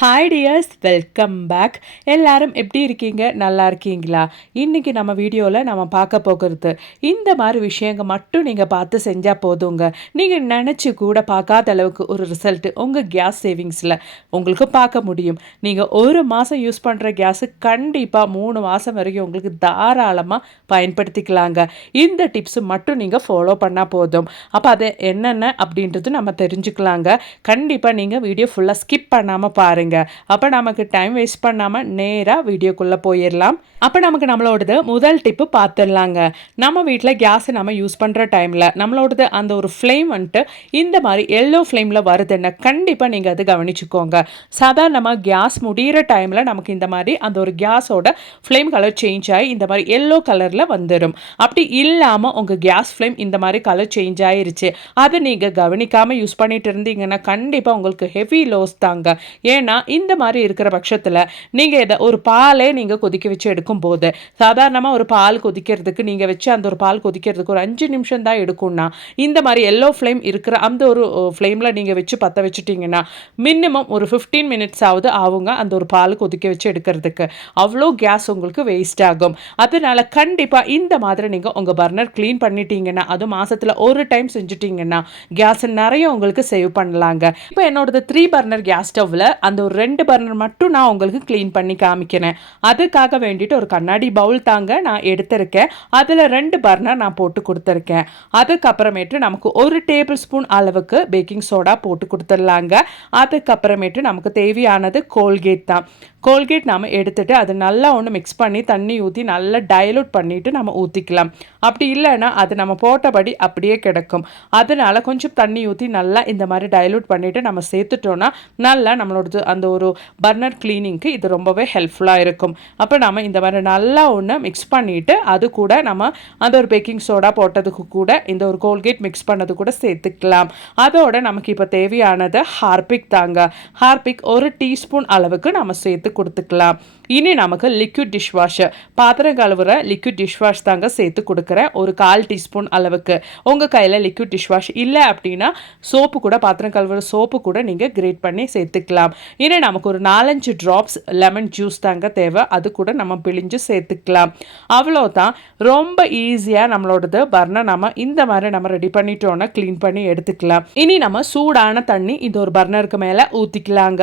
Hi tears, welcome back. எல்லாரும் எப்படி இருக்கீங்க? நல்லா இருக்கீங்களா? இன்றைக்கி நம்ம வீடியோவில் நம்ம பார்க்க போகிறது இந்த மாதிரி விஷயங்கள் மட்டும் நீங்கள் பார்த்து செஞ்சால் போதுங்க. நீங்கள் நினச்சி கூட பார்க்காத அளவுக்கு ஒரு ரிசல்ட்டு உங்கள் கேஸ் சேவிங்ஸில் உங்களுக்கு பார்க்க முடியும். நீங்கள் ஒரு மாதம் யூஸ் பண்ணுற கேஸு கண்டிப்பாக 3 மாதம் வரைக்கும் உங்களுக்கு தாராளமாக பயன்படுத்திக்கலாங்க. இந்த டிப்ஸு மட்டும் நீங்கள் ஃபாலோ பண்ணால் போதும். அப்போ அது என்னென்ன அப்படின்றது நம்ம தெரிஞ்சுக்கலாங்க. கண்டிப்பாக நீங்கள் வீடியோ ஃபுல்லாக ஸ்கிப் பண்ணாமல் பாருங்கள். அப்போ நமக்கு டைம் வேஸ்ட் பண்ணாமல் நேராக வீடியோக்குள்ளே போயிடலாம். அப்போ நமக்கு நம்மளோடது முதல் டிப்பு பார்த்துடலாங்க. நம்ம வீட்டில் கேஸை நம்ம யூஸ் பண்ணுற டைமில் நம்மளோடது அந்த ஒரு ஃப்ளேம் வந்துட்டு இந்த மாதிரி எல்லோ ஃப்ளேமில் வருதுன்னு கண்டிப்பாக நீங்கள் அது கவனிச்சுக்கோங்க. சாதாரணமாக கேஸ் முடிகிற டைமில் நமக்கு இந்த மாதிரி அந்த ஒரு கேஸோட ஃப்ளேம் கலர் சேஞ்ச் ஆகி இந்த மாதிரி எல்லோ கலரில் வந்துடும். அப்படி இல்லாமல் உங்கள் கேஸ் ஃப்ளேம் இந்த மாதிரி கலர் சேஞ்ச் ஆகிருச்சு, அதை நீங்கள் கவனிக்காமல் யூஸ் பண்ணிட்டு இருந்தீங்கன்னா கண்டிப்பாக உங்களுக்கு ஹெவி லாஸ் தாங்க. ஏன்னா இந்த மாதிரி இருக்கிற பட்சத்தில் நீங்கள் இதை ஒரு பாலே நீங்கள் கொதிக்க வச்சு எடுக்கும்போது, சாதாரணமாக ஒரு பால் கொதிக்கிறதுக்கு நீங்கள் வச்சு அந்த ஒரு பால் கொதிக்கிறதுக்கு ஒரு 5 நிமிஷம் தான் எடுக்கும்னா, இந்த மாதிரி எல்லோ ஃப்ளேம் இருக்கிற அந்த ஒரு ஃப்ளேமில் நீங்கள் வச்சு பற்ற வச்சுட்டிங்கன்னா மினிமம் ஒரு 15 மினிட்ஸ் ஆகுது ஆகுங்க அந்த ஒரு பால் கொதிக்க வச்சு எடுக்கிறதுக்கு. அவ்வளோ கேஸ் உங்களுக்கு வேஸ்ட் ஆகும். அதனால கண்டிப்பாக இந்த மாதிரி நீங்கள் உங்கள் பர்னர் க்ளீன் பண்ணிட்டீங்கன்னா, அது மாதத்தில் ஒரு டைம் செஞ்சுட்டிங்கன்னா கேஸ் நிறைய உங்களுக்கு சேவ் பண்ணலாங்க. இப்போ என்னோடது 3 பர்னர் கேஸ் ஸ்டவ்வில் அந்த ஒரு 2 பர்னர் மட்டும் நான் உங்களுக்கு க்ளீன் பண்ணி காமிக்கிறேன். அதுக்காக வேண்டிட்டு ஒரு கண்ணாடி பவுல் தாங்க நான் எடுத்திருக்கேன். அதில் 2 பர்னர் நான் போட்டு கொடுத்துருக்கேன். அதுக்கப்புறமேட்டு நமக்கு 1 டேபிள் ஸ்பூன் அளவுக்கு பேக்கிங் சோடா போட்டு கொடுத்துடலாங்க. அதுக்கப்புறமேட்டு நமக்கு தேவையானது கோல்கேட் தான். கோல்கேட் நாம் எடுத்துகிட்டு அது நல்லா ஒன்று மிக்ஸ் பண்ணி தண்ணி ஊற்றி நல்லா டைலூட் பண்ணிவிட்டு நம்ம ஊற்றிக்கலாம். அப்படி இல்லைன்னா அது நம்ம போட்டபடி அப்படியே கிடக்கும். அதனால் கொஞ்சம் தண்ணி ஊற்றி நல்லா இந்த மாதிரி டைலூட் பண்ணிவிட்டு நம்ம சேர்த்துட்டோன்னா நல்லா நம்மளோட அந்த ஒரு பர்னர் க்ளீனிங்க்கு இது ரொம்பவே ஹெல்ப்ஃபுல்லாக இருக்கும். அப்போ நம்ம இந்த மாதிரி நல்லா ஒன்று மிக்ஸ் பண்ணிவிட்டு அது கூட நம்ம அந்த ஒரு பேக்கிங் சோடா போட்டதுக்கு கூட இந்த ஒரு கோல்கேட் மிக்ஸ் பண்ணது கூட சேர்த்துக்கலாம். அதோட நமக்கு இப்போ தேவையானது ஹார்பிக் தாங்க. ஹார்பிக் 1 டீஸ்பூன் அளவுக்கு நம்ம சேர்த்து கொடுத்துக்கலாம். இனி நமக்கு லிக்விட் டிஷ் வாஷ், பாத்திரம் கழுவுற லிக்விட் டிஷ் வாஷ் தாங்க சேர்த்து கொடுக்குறேன். ஒரு 1/4 டீஸ்பூன் அளவுக்கு. உங்கள் கையில் லிக்விட் டிஷ் வாஷ் இல்லை அப்படின்னா சோப்பு கூட, பாத்திரம் கழுவுற சோப்பு கூட நீங்கள் கிரேட் பண்ணி சேர்த்துக்கலாம். இனி நமக்கு ஒரு 4-5 ட்ராப்ஸ் லெமன் ஜூஸ் தாங்க தேவை. அது கூட நம்ம பிழிஞ்சு சேர்த்துக்கலாம். அவ்வளோதான். ரொம்ப ஈஸியாக நம்மளோடது பர்னர் நம்ம இந்த மாதிரி நம்ம ரெடி பண்ணிட்டோன்னா க்ளீன் பண்ணி எடுத்துக்கலாம். இனி நம்ம சூடான தண்ணி இந்த ஒரு பர்னருக்கு மேலே ஊற்றிக்கலாங்க.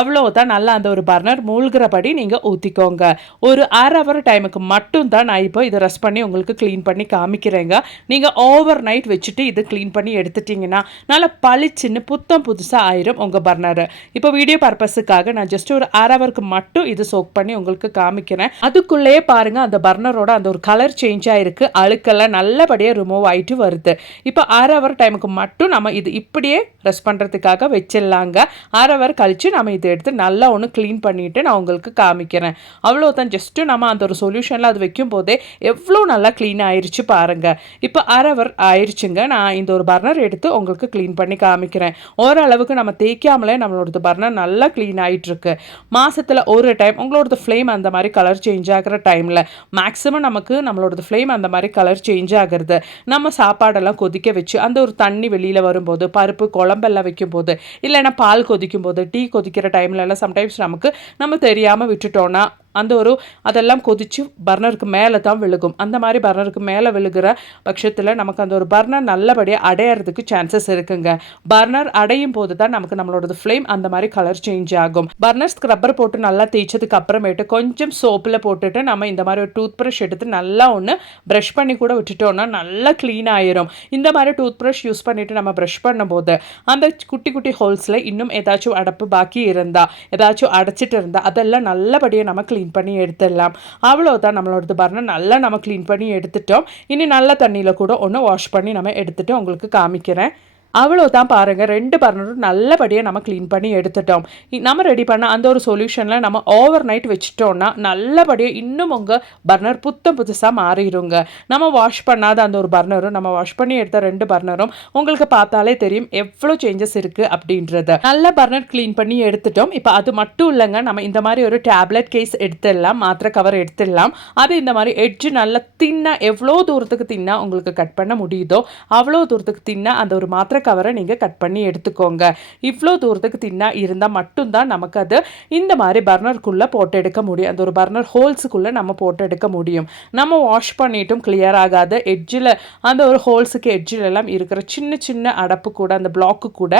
அவ்வளோதான். நல்லா அந்த ஒரு பர்னர் மூழ்கிறபடி நீங்கள் ஊற்றிக்கோங்க. ஒரு 1/2 ஹவர் டைமுக்கு மட்டும் தான் நான் இப்போ இதை ரெஸ்ட் பண்ணி உங்களுக்கு க்ளீன் பண்ணி காமிக்கிறேங்க. நீங்கள் ஓவர் நைட் வச்சுட்டு இதை க்ளீன் பண்ணி எடுத்துட்டிங்கன்னா நல்லா பளிச்சுன்னு புத்தம் புதுசாக ஆயிரும் உங்கள் பர்னர். இப்போ வீடியோ பர்பஸுக்காக நான் ஜஸ்ட் ஒரு 1/2 ஹவருக்கு மட்டும் இது சோக் பண்ணி உங்களுக்கு காமிக்கிறேன். அதுக்குள்ளேயே பாருங்கள் அந்த பர்னரோட அந்த ஒரு கலர் சேஞ்ச் ஆகிருக்கு. அழுக்கெல்லாம் நல்லபடியாக ரிமூவ் ஆகிட்டு வருது. இப்போ 1/2 ஹவர் டைமுக்கு மட்டும் நம்ம இது இப்படியே ரெஸ்ட் பண்ணுறதுக்காக வச்சிடலாங்க. 1/2 ஹவர் கழித்து நம்ம இதை எடுத்து நல்லா ஒன்று க்ளீன் பண்ணிவிட்டு நான் உங்களுக்கு காமிக்கிறேன். அவ்வளோதான். ஜஸ்ட்டு நம்ம அந்த ஒரு சொல்யூஷனில் அது வைக்கும் போதே எவ்வளோ நல்லா க்ளீன் ஆயிடுச்சு பாருங்கள். இப்போ 1/2 ஹவர் ஆயிடுச்சுங்க. நான் இந்த ஒரு பர்னர் எடுத்து உங்களுக்கு க்ளீன் பண்ணி காமிக்கிறேன். ஓரளவுக்கு நம்ம தேய்க்காமலே நம்மளோட பர்னர் நல்லா க்ளீன் ஆகிட்டுருக்கு. மாதத்தில் ஒரு டைம் உங்களோட ஃப்ளேம் அந்த மாதிரி கலர் சேஞ்ச் ஆகிற டைமில் மேக்ஸிமம் நமக்கு நம்மளோட ஃப்ளேம் அந்த மாதிரி கலர் சேஞ்ச் ஆகிறது நம்ம சாப்பாடெல்லாம் கொதிக்க வச்சு அந்த ஒரு தண்ணி வெளியில் வரும்போது, பருப்பு குழம்பெல்லாம் வைக்கும்போது, இல்லைன்னா பால் கொதிக்கும் போது, டீ கொதிக்கிற டைம்லலாம் சம்டைம்ஸ் நமக்கு நம்ம தெரியாமல் விட்டுட்டோன்னா அந்த ஒரு அதெல்லாம் கொதித்து பர்னருக்கு மேலே தான் விழுகும். அந்த மாதிரி பர்னருக்கு மேலே விழுகிற பட்சத்தில் நமக்கு அந்த ஒரு பர்னர் நல்லபடியாக அடையிறதுக்கு சான்சஸ் இருக்குங்க. பர்னர் அடையும் போது தான் நமக்கு நம்மளோட ஃப்ளேம் அந்த மாதிரி கலர் சேஞ்ச் ஆகும். பர்னர் ஸ்க்ரப்பர் போட்டு நல்லா தேய்ச்சதுக்கு அப்புறமேட்டு கொஞ்சம் சோப்பில் போட்டுட்டு நம்ம இந்த மாதிரி ஒரு டூத் ப்ரஷ் எடுத்து நல்லா ஒன்று ப்ரஷ் பண்ணி கூட விட்டுட்டோன்னா நல்லா க்ளீன் ஆயிரும். இந்த மாதிரி டூத் ப்ரஷ் யூஸ் பண்ணிவிட்டு நம்ம ப்ரஷ் பண்ணும்போது அந்த குட்டி குட்டி ஹோல்ஸில் இன்னும் ஏதாச்சும் அடப்பு பாக்கி இருந்தால், ஏதாச்சும் அடைச்சிட்டு இருந்தால் அதெல்லாம் நல்லபடியாக நம்ம க்ளீன் பண்ணி எடுத்துடலாம். அவ்வளோதான். நம்மளோட பர்னர் நல்லா நம்ம க்ளீன் பண்ணி எடுத்துட்டோம். இனி நல்ல தண்ணியில் கூட ஒன்று வாஷ் பண்ணி நம்ம எடுத்துட்டு உங்களுக்கு காமிக்கிறேன். அவ்வளோதான் பாருங்கள். 2 பர்னரும் நல்லபடியாக நம்ம க்ளீன் பண்ணி எடுத்துட்டோம். நம்ம ரெடி பண்ண அந்த ஒரு சொல்யூஷனில் நம்ம ஓவர் நைட் வச்சுட்டோன்னா நல்லபடியாக இன்னும் உங்கள் பர்னர் புத்தம் புதுசாக மாறிடுங்க. நம்ம வாஷ் பண்ணாத அந்த ஒரு பர்னரும் நம்ம வாஷ் பண்ணி எடுத்த 2 பர்னரும் உங்களுக்கு பார்த்தாலே தெரியும் எவ்வளோ சேஞ்சஸ் இருக்குது அப்படின்றது. நல்ல பர்னர் க்ளீன் பண்ணி எடுத்துட்டோம். இப்போ அது மட்டும் இல்லைங்க, நம்ம இந்த மாதிரி ஒரு டேப்லெட் கேஸ் எடுத்துடலாம், மாத்திரை கவர் எடுத்துடலாம். அது இந்த மாதிரி எட்ஜு நல்லா தின்னா எவ்வளோ தூரத்துக்கு தின்னா உங்களுக்கு கட் பண்ண முடியுதோ அவ்வளோ தூரத்துக்கு தின்னா அந்த ஒரு மாத்திரை மாத்திரை கவரை நீங்கள் கட் பண்ணி எடுத்துக்கோங்க. இவ்வளோ தூரத்துக்கு தின்னா இருந்தால் மட்டும்தான் நமக்கு அது இந்த மாதிரி பர்னருக்குள்ளே போட்டு எடுக்க முடியும். அந்த ஒரு பர்னர் ஹோல்ஸுக்குள்ளே நம்ம போட்டு எடுக்க முடியும். நம்ம வாஷ் பண்ணிட்டும் கிளியர் ஆகாத எட்ஜில் அந்த ஒரு ஹோல்ஸுக்கு எட்ஜில் எல்லாம் இருக்கிற சின்ன சின்ன அடப்பு கூட அந்த பிளாக்கு கூட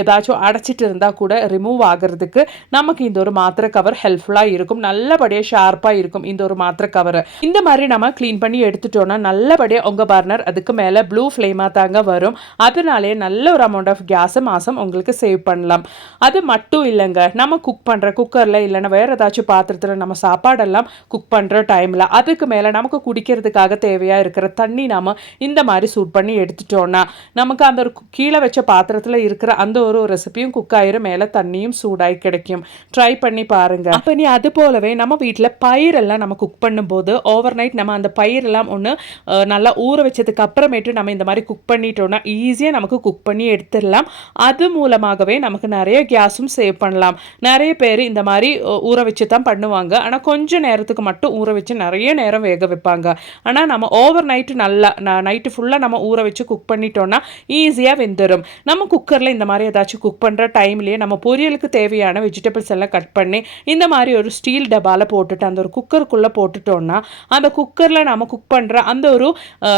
ஏதாச்சும் அடைச்சிட்டு இருந்தால் கூட ரிமூவ் ஆகிறதுக்கு நமக்கு இந்த ஒரு மாத்திரை கவர் ஹெல்ப்ஃபுல்லாக இருக்கும். நல்லபடியாக ஷார்ப்பாக இருக்கும் இந்த ஒரு மாத்திரை கவர். இந்த மாதிரி நம்ம க்ளீன் பண்ணி எடுத்துட்டோம்னா நல்லபடியாக உங்கள் பர்னர் அதுக்கு மேலே ப்ளூ ஃப்ளேமாக தாங்க வரும். அதனாலே நல்ல ஒரு அமௌண்ட் ஆஃப் கேஸை மாதம் உங்களுக்கு சேவ் பண்ணலாம். அது மட்டும் இல்லைங்க, நம்ம குக் பண்ணுற குக்கரில் இல்லைன்னா வேறு ஏதாச்சும் பாத்திரத்தில் நம்ம சாப்பாடெல்லாம் குக் பண்ணுற டைமில் அதுக்கு மேலே நமக்கு குடிக்கிறதுக்காக தேவையாக இருக்கிற தண்ணி நாம் இந்த மாதிரி சூட் பண்ணி எடுத்துட்டோன்னா நமக்கு அந்த ஒரு கீழே வச்ச பாத்திரத்தில் இருக்கிற அந்த ஒரு ரெசிபியும் குக் ஆயிரும், மேலே தண்ணியும் சூடாகி கிடைக்கும். ட்ரை பண்ணி பாருங்க. அப்போ நீ அது போலவே நம்ம வீட்டில் பயிரெல்லாம் நம்ம குக் பண்ணும்போது ஓவர் நைட் நம்ம அந்த பயிரெல்லாம் ஒன்று நல்லா ஊற வச்சதுக்கு அப்புறமேட்டு நம்ம இந்த மாதிரி குக் பண்ணிட்டோம்னா ஈஸியாக நமக்கு குக் பண்ணி எடுத்துடலாம். அது மூலமாகவே நமக்கு நிறைய கேஸும் சேவ் பண்ணலாம். நிறைய பேர் இந்த மாதிரி ஊற வச்சு தான் பண்ணுவாங்க. ஆனால் கொஞ்சம் நேரத்துக்கு மட்டும் ஊற வச்சு நிறைய நேரம் வேக வைப்பாங்க. ஆனால் நம்ம ஓவர் நைட்டு நல்லா நைட்டு ஃபுல்லாக நம்ம ஊற வச்சு குக் பண்ணிட்டோம்னா ஈஸியாக வெந்துடும். நம்ம குக்கரில் இந்த மாதிரி ஏதாச்சும் குக் பண்ணுற டைம்லேயே நம்ம பொரியலுக்கு தேவையான வெஜிடபிள்ஸ் எல்லாம் கட் பண்ணி இந்த மாதிரி ஒரு ஸ்டீல் டப்பாவில் போட்டுட்டு அந்த ஒரு குக்கருக்குள்ளே போட்டுட்டோம்னா அந்த குக்கரில் நம்ம குக் பண்ணுற அந்த ஒரு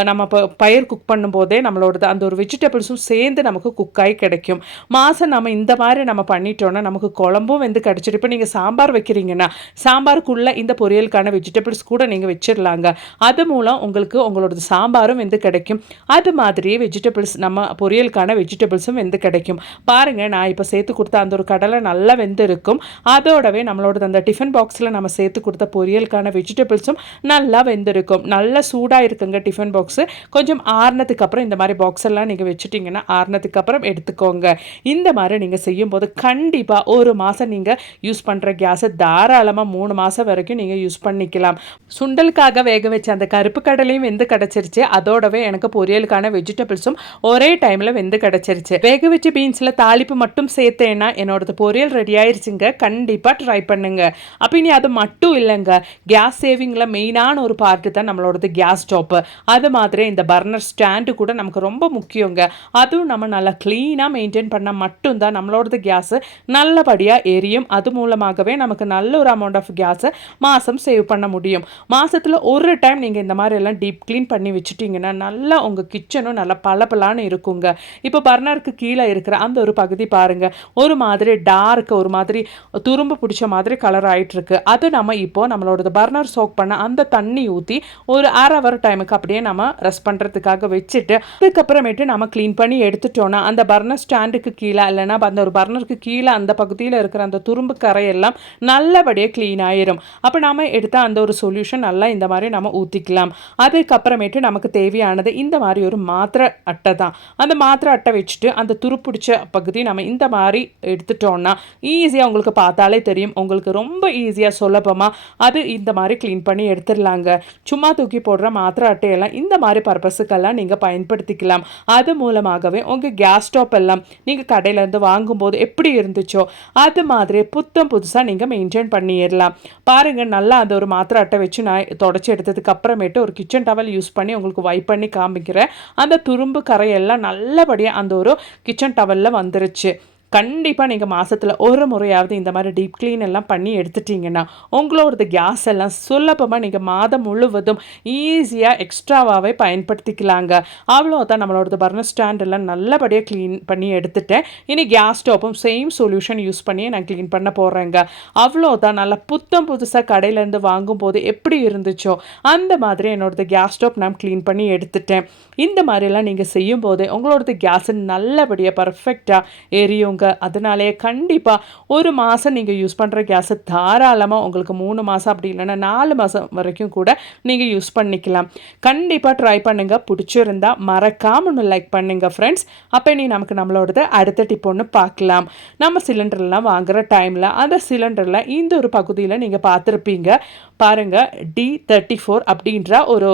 நம்ம பயிர் குக் பண்ணும்போதே நம்மளோட அந்த ஒரு வெஜிடபிள்ஸும் சேர்ந்து நமக்கு குக்காகி கிடைக்கும். மாதம் நம்ம இந்த மாதிரி நம்ம பண்ணிட்டோம்னா நமக்கு குழம்பும் வந்து கிடச்சிடும். இப்போ நீங்கள் சாம்பார் வைக்கிறீங்கன்னா சாம்பாருக்குள்ளே இந்த பொரியலுக்கான வெஜிடபிள்ஸ் கூட நீங்கள் வச்சிடலாங்க. அது மூலம் உங்களுக்கு உங்களோட சாம்பாரும் வந்து கிடைக்கும். அது மாதிரியே வெஜிடபிள்ஸ் நம்ம பொரியலுக்கான வெஜிடபிள்ஸும் வெந்து கிடைக்கும். பாருங்கள், நான் இப்போ சேர்த்து கொடுத்த அந்த ஒரு கடலை நல்லா வெந்து இருக்கும். அதோடவே நம்மளோட அந்த டிஃபன் பாக்ஸில் நம்ம சேர்த்து கொடுத்த பொரியலுக்கான வெஜிடபிள்ஸும் நல்லா வெந்திருக்கும். நல்லா சூடாக இருக்குங்க டிஃபன் பாக்ஸு. கொஞ்சம் ஆறுனதுக்கு அப்புறம் இந்த மாதிரி பாக்ஸ் எல்லாம் நீங்கள் வச்சுட்டிங்கன்னா ஆறுனதுக்கு அப்புறம் எடுத்துக்கோங்க. இந்த மாதிரி நீங்கள் செய்யும்போது கண்டிப்பாக ஒரு மாதம் நீங்கள் யூஸ் பண்ணுற கேஸை தாராளமாக 3 மாதம் வரைக்கும் நீங்கள் யூஸ் பண்ணிக்கலாம். சுண்டலுக்காக வேக வச்ச அந்த கருப்பு கடலையும் வெந்து கிடச்சிருச்சு. அதோடவே எனக்கு பொரியலுக்கான வெஜிடபிள்ஸும் ஒரே டைமில் வெந்து கிடச்சிருச்சு. வேக வச்ச பீன்ஸில் தாளிப்பு மட்டும் சேர்த்தேன்னா என்னோடது பொரியல் ரெடி ஆயிடுச்சுங்க. கண்டிப்பாக ட்ரை பண்ணுங்க. அப்போ இனி அது மட்டும் இல்லைங்க, கேஸ் சேவிங்கில் மெயினான ஒரு பார்ட்டு தான் நம்மளோடது கேஸ் ஸ்டோப்பு. அது மாதிரி இந்த பர்னர் ஸ்டாண்டு கூட நமக்கு ரொம்ப முக்கியங்க. அதுவும் நம்ம நல்லா க்ளீனாக மெயின்டைன் பண்ணால் மட்டும்தான் நம்மளோடது கேஸு நல்லபடியாக எரியும். அது மூலமாகவே நமக்கு நல்ல ஒரு அமௌண்ட் ஆஃப் கேஸை மாதம் சேவ் பண்ண முடியும். மாதத்தில் ஒரு டைம் நீங்கள் இந்த மாதிரி எல்லாம் டீப் க்ளீன் பண்ணி வச்சுட்டிங்கன்னா நல்லா உங்கள் கிச்சனும் நல்லா பளபளன்னு இருக்குங்க. இப்போ பர்னருக்கு கீழே இருக்கிற அந்த ஒரு பகுதி பாருங்கள், ஒரு மாதிரி டார்க் ஒரு மாதிரி துரும்பு பிடிச்ச மாதிரி கலர் ஆகிட்டுருக்கு. அது நம்ம இப்போ நம்மளோட பர்னர் சோக் பண்ண அந்த தண்ணி ஊற்றி ஒரு அரை ஹவர் டைமுக்கு அப்படியே நம்ம ரெஸ்ட் பண்ணுறதுக்காக வச்சுட்டு அதுக்கப்புறமேட்டு நம்ம க்ளீன் பண்ணி எடுத்துட்டோன்னா அந்த பர்னர் ஸ்டாண்டுக்கு கீழே இல்லைன்னா அந்த ஒரு பர்னருக்கு கீழே அந்த பகுதியில் இருக்கிற அந்த துரும்பு கரையெல்லாம் நல்லபடியாக க்ளீன் ஆயிரும். அப்போ நம்ம எடுத்த அந்த ஒரு சொல்யூஷன் நல்லா இந்த மாதிரி நம்ம ஊற்றிக்கலாம். அதுக்கப்புறமேட்டு நமக்கு தேவையானது இந்த மாதிரி ஒரு மாத்திரை அட்டை தான். அந்த மாத்திரை அட்டை வச்சுட்டு அந்த துருப்பிடிச்ச பகுதி நம்ம இந்த மாதிரி எடுத்துட்டோம்னா ஈஸியாக உங்களுக்கு பார்த்தாலே தெரியும். உங்களுக்கு ரொம்ப ஈஸியாக சுலபமாக அது இந்த மாதிரி க்ளீன் பண்ணி எடுத்துடலாங்க. சும்மா தூக்கி போடுற மாத்திரை அட்டையெல்லாம் இந்த மாதிரி பர்பஸுக்கெல்லாம் நீங்கள் பயன்படுத்திக்கலாம். அது மூலமாகவே உங்கள் கேஸ் ஸ்டோப் எல்லாம் நீங்கள் கடையிலேருந்து வாங்கும்போது எப்படி இருந்துச்சோ அது மாதிரி புத்தம் புதுசாக நீங்கள் மெயின்டைன் பண்ணிடலாம். பாருங்கள், நல்லா அந்த ஒரு மாத்திரை அட்டை வச்சு நான் தொடச்சி எடுத்ததுக்கு அப்புறமேட்டு ஒரு கிச்சன் டவல் யூஸ் பண்ணி உங்களுக்கு வைப் பண்ணி காமிக்கிறேன். அந்த துரும்பு கரையெல்லாம் நல்லபடியாக அந்த ஒரு கிச்சன் டவலில் வந்துருச்சு. கண்டிப்பாக நீங்கள் மாதத்தில் ஒரு முறையாவது இந்த மாதிரி டீப் க்ளீன் எல்லாம் பண்ணி எடுத்துட்டிங்கன்னா உங்களோட கேஸ் எல்லாம் சுலபமாக நீங்கள் மாதம் முழுவதும் ஈஸியாக எக்ஸ்ட்ராவாகவே பயன்படுத்திக்கலாங்க. அவ்வளோதான், நம்மளோட பர்னர் ஸ்டாண்ட் எல்லாம் நல்லபடியாக க்ளீன் பண்ணி எடுத்துட்டேன். இனி கேஸ் ஸ்டோப்பும் சேம் சொல்யூஷன் யூஸ் பண்ணி நான் க்ளீன் பண்ண போகிறேங்க. அவ்வளோதான், நல்லா புத்தம் புதுசாக கடையிலேருந்து வாங்கும்போது எப்படி இருந்துச்சோ அந்த மாதிரி என்னோடய கேஸ் ஸ்டோப் நான் க்ளீன் பண்ணி எடுத்துட்டேன். இந்த மாதிரிலாம் நீங்கள் செய்யும்போது உங்களோட கேஸ் நல்லபடியாக பர்ஃபெக்டாக எரியுங்க. அதனாலே கண்டிப்பாக ஒரு மாதம் நீங்கள் யூஸ் பண்ணுற கேஸை தாராளமாக உங்களுக்கு 3 மாதம் அப்படி இல்லைன்னா 4 மாதம் வரைக்கும் கூட நீங்கள் யூஸ் பண்ணிக்கலாம். கண்டிப்பாக ட்ரை பண்ணுங்கள். பிடிச்சிருந்தா மறக்காம ஒன்று லைக் பண்ணுங்கள் ஃப்ரெண்ட்ஸ். அப்போ நீ நம்மளோடது அடுத்த டிப் ஒன்று பார்க்கலாம். நம்ம சிலிண்டர்லாம் வாங்குகிற டைமில் அந்த சிலிண்டரில் இந்த ஒரு பகுதியில் நீங்கள் பார்த்துருப்பீங்க பாருங்கள், D34 அப்படின்ற ஒரு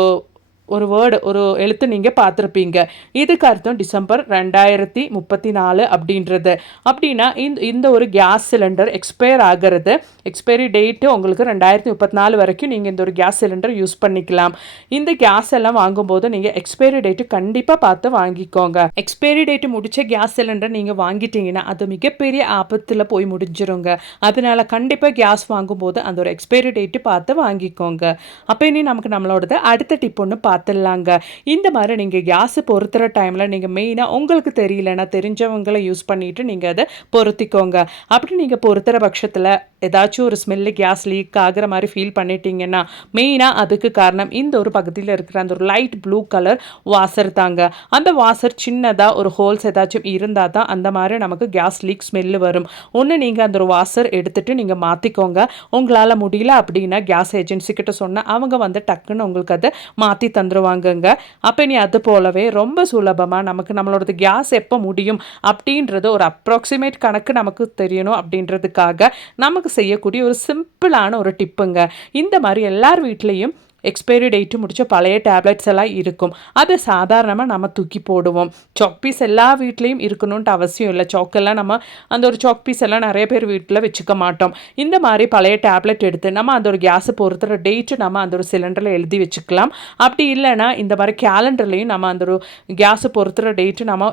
ஒரு வேர்டு ஒரு எழுத்து நீங்கள் பார்த்துருப்பீங்க. இதுக்கு அர்த்தம் டிசம்பர் 2034 அப்படின்றது. அப்படின்னா இந்த ஒரு கேஸ் சிலிண்டர் எக்ஸ்பயர் ஆகிறது, எக்ஸ்பைரி டேட்டு உங்களுக்கு 2034 வரைக்கும் நீங்கள் இந்த ஒரு கேஸ் சிலிண்டர் யூஸ் பண்ணிக்கலாம். இந்த கேஸ் எல்லாம் வாங்கும்போது நீங்கள் எக்ஸ்பைரி டேட்டு கண்டிப்பாக பார்த்து வாங்கிக்கோங்க. எக்ஸ்பைரி டேட்டு முடிச்ச கேஸ் சிலிண்டர் நீங்கள் வாங்கிட்டீங்கன்னா அது மிகப்பெரிய ஆபத்தில் போய் முடிஞ்சிருங்க. அதனால கண்டிப்பாக கேஸ் வாங்கும்போது அந்த ஒரு எக்ஸ்பைரி டேட்டு பார்த்து வாங்கிக்கோங்க. அப்போ இனி நமக்கு நம்மளோடது அடுத்த டிப் ஒன்று பார்த்துடலாங்க. இந்த மாதிரி நீங்கள் கேஸு பொருத்துகிற டைமில் நீங்கள் மெயினாக உங்களுக்கு தெரியலன்னா தெரிஞ்சவங்களை யூஸ் பண்ணிவிட்டு நீங்கள் அதை பொருத்திக்கோங்க. அப்படி நீங்கள் பொருத்துகிற பட்சத்தில் ஏதாச்சும் ஒரு ஸ்மெல்லு கேஸ் லீக் ஆகிற மாதிரி ஃபீல் பண்ணிட்டீங்கன்னா மெயினாக அதுக்கு காரணம் இந்த ஒரு பகுதியில் இருக்கிற அந்த ஒரு லைட் ப்ளூ கலர் வாசர் தாங்க. அந்த வாசர் சின்னதாக ஒரு ஹோல்ஸ் ஏதாச்சும் இருந்தால் தான் அந்த மாதிரி நமக்கு கேஸ் லீக் ஸ்மெல்லு வரும். ஒன்று நீங்கள் அந்த ஒரு வாசர் எடுத்துகிட்டு நீங்கள் மாற்றிக்கோங்க. உங்களால் முடியல அப்படின்னா கேஸ் ஏஜென்சி கிட்ட சொன்னால் அவங்க வந்து டக்குன்னு உங்களுக்கு அதை மாற்றி தந்துடுவாங்கங்க. அப்போ நீ அது போலவே ரொம்ப சுலபமாக நமக்கு நம்மளோடது கேஸ் எப்போ முடியும் அப்படின்றது ஒரு அப்ராக்சிமேட் கணக்கு நமக்கு தெரியணும் அப்படின்றதுக்காக நமக்கு செய்யக்கூடிய ஒரு சிம்பிளான ஒரு டிப்புங்க. இந்த மாதிரி எல்லார் வீட்லேயும் எக்ஸ்பைரி டேட்டு முடிச்ச பழைய டேப்லெட்ஸ் எல்லாம் இருக்கும். அதை சாதாரணமாக நம்ம தூக்கி போடுவோம். சாக் பீஸ் எல்லா வீட்லேயும் இருக்கணுன்ட்டு அவசியம் இல்லை. சாக்கெல்லாம் நம்ம அந்த ஒரு சாக் பீஸ் எல்லாம் நிறைய பேர் வீட்டில் வச்சுக்க மாட்டோம். இந்த மாதிரி பழைய டேப்லெட் எடுத்து நம்ம அந்த ஒரு கேஸை பொறுத்துற டேட்டு நம்ம அந்த ஒரு சிலிண்டரில் எழுதி வச்சுக்கலாம். அப்படி இல்லைன்னா இந்த மாதிரி கேலண்டர்லேயும் நம்ம அந்த ஒரு கேஸை பொறுத்துற டேட்டு நம்ம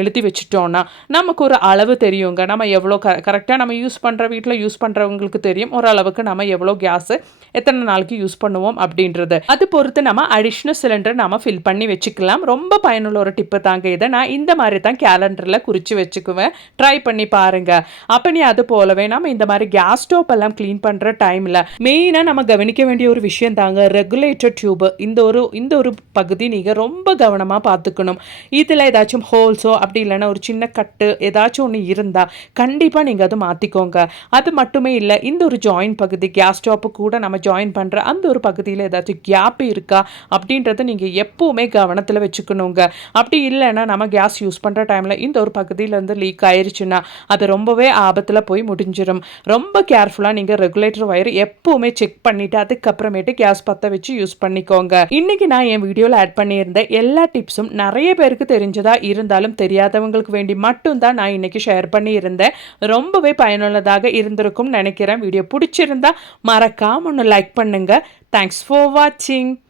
எழுதி வச்சுட்டோன்னா நமக்கு ஒரு அளவு தெரியுங்க. நம்ம எவ்வளோ கரெக்டாக நம்ம யூஸ் பண்ணுற வீட்டில் யூஸ் பண்ணுறவங்களுக்கு தெரியும் ஓரளவுக்கு நம்ம எவ்வளோ கேஸு எத்தனை நாளைக்கு யூஸ் பண்ணுவோம் அப்படின்னு. அது பொறுத்து நம்ம அடிஷனல் சிலிண்டர் நம்ம ஃபில் பண்ணி வச்சுக்கலாம். ரொம்ப பயனுள்ள ஒரு டிப்பு தாங்க இதை. நான் இந்த மாதிரி தான் கேலண்டரில் குறித்து வச்சுக்குவேன். ட்ரை பண்ணி பாருங்க. அப்போ நீ அது போலவே நம்ம இந்த மாதிரி கேஸ் ஸ்டோப் எல்லாம் க்ளீன் பண்ணுற டைமில் மெயினாக நம்ம கவனிக்க வேண்டிய ஒரு விஷயம் தாங்க ரெகுலேட்டர் டியூப். இந்த ஒரு பகுதி நீங்கள் ரொம்ப கவனமாக பார்த்துக்கணும். இதில் ஏதாச்சும் ஹோல்ஸோ அப்படி இல்லைன்னா ஒரு சின்ன கட்டு ஏதாச்சும் ஒன்று இருந்தால் கண்டிப்பாக நீங்கள் அதை மாற்றிக்கோங்க. அது மட்டுமே இல்லை, இந்த ஒரு ஜாயின் பகுதி கேஸ் ஸ்டோப்பு கூட நம்ம ஜாயின் பண்ணுற அந்த ஒரு பகுதியில் ஏதாச்சும் கேப் இருக்கா அப்படின்றத நீங்கள் எப்பவுமே கவனத்தில் வச்சுக்கணுங்க. அப்படி இல்லைன்னா நம்ம கேஸ் யூஸ் பண்ணுற டைமில் இந்த ஒரு பகுதியிலேருந்து லீக் ஆயிடுச்சுன்னா அது ரொம்பவே ஆபத்தில் போய் முடிஞ்சிடும். ரொம்ப கேர்ஃபுல்லாக நீங்கள் ரெகுலேட்டர் ஒயர் எப்பவுமே செக் பண்ணிவிட்டு அதுக்கப்புறமேட்டு கேஸ் பற்ற வச்சு யூஸ் பண்ணிக்கோங்க. இன்றைக்கி நான் என் வீடியோவில் ஆட் பண்ணியிருந்த எல்லா டிப்ஸும் நிறைய பேருக்கு தெரிஞ்சதா இருந்தாலும் தெரியாதவங்களுக்கு வேண்டி மட்டும்தான் நான் இன்றைக்கி ஷேர் பண்ணியிருந்தேன். ரொம்பவே பயனுள்ளதாக இருந்திருக்கும் நினைக்கிறேன். வீடியோ பிடிச்சிருந்தா மறக்காம ஒன்று லைக் பண்ணுங்க. Thanks for watching.